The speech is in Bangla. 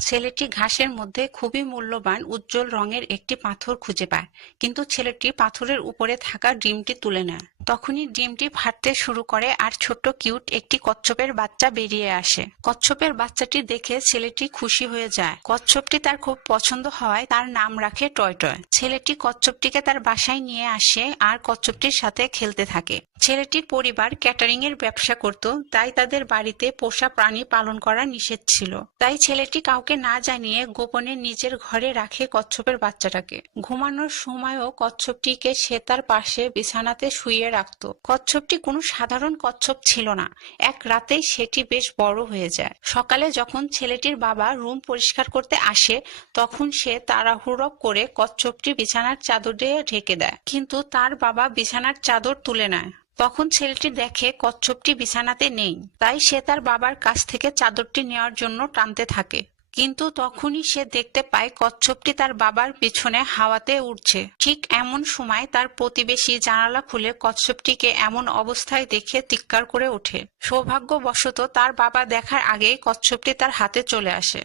ছেলেটি ঘাসের মধ্যে খুবই মূল্যবান উজ্জ্বল রঙের একটি পাথর খুঁজে পায়, কিন্তু ছেলেটি পাথরের উপরে থাকা ডিমটি তুলে নেয়। তখনই ডিমটি ফাটতে শুরু করে আর ছোট্ট কিউট একটি কচ্ছপের বাচ্চা বেরিয়ে আসে। কচ্ছপের বাচ্চাটি দেখে ছেলেটি খুশি হয়ে যায়। কচ্ছপটি তার খুব পছন্দ হওয়ায় তার নাম রাখে টয় টয়। ছেলেটি কচ্ছপটিকে তার বাসায় নিয়ে আসে আর কচ্ছপটির সাথে খেলতে থাকে। ছেলেটির পরিবার ক্যাটারিং এর ব্যবসা করত, তাই তাদের বাড়িতে পোষা প্রাণী পালন করা নিষেধ ছিল। তাই ছেলেটি কাউকে না জানিয়ে গোপনে নিজের ঘরে রাখে কচ্ছপের বাচ্চাটাকে। ঘুমানোর সময়ও কচ্ছপটিকে সে তার পাশে বিছানাতে শুইয়ে রাখত। কচ্ছপটি কোনো সাধারণ কচ্ছপ ছিল না। এক রাতেই সেটি বেশ বড় হয়ে যায়। সকালে যখন ছেলেটির বাবা রুম পরিষ্কার করতে আসে, তখন সে তাড়াহুড়ো করে কচ্ছপটি বিছানার চাদর দিয়ে ঢেকে দেয়, কিন্তু তার বাবা বিছানার চাদর তুলে নেয়। তখন ছেলেটি দেখে কচ্ছপটি বিছানাতে নেই, তাই সে তার বাবার কাছ থেকে চাদরটি নেওয়ার জন্য টানতে থাকে। কিন্তু তখনই সে দেখতে পায় কচ্ছপটি তার বাবার পিছনে হাওয়াতে উড়ছে। ঠিক এমন সময় তার প্রতিবেশী জানালা খুলে কচ্ছপটিকে এমন অবস্থায় দেখে চিৎকার করে ওঠে। সৌভাগ্যবশত তার বাবা দেখার আগেই কচ্ছপটি তার হাতে চলে আসে।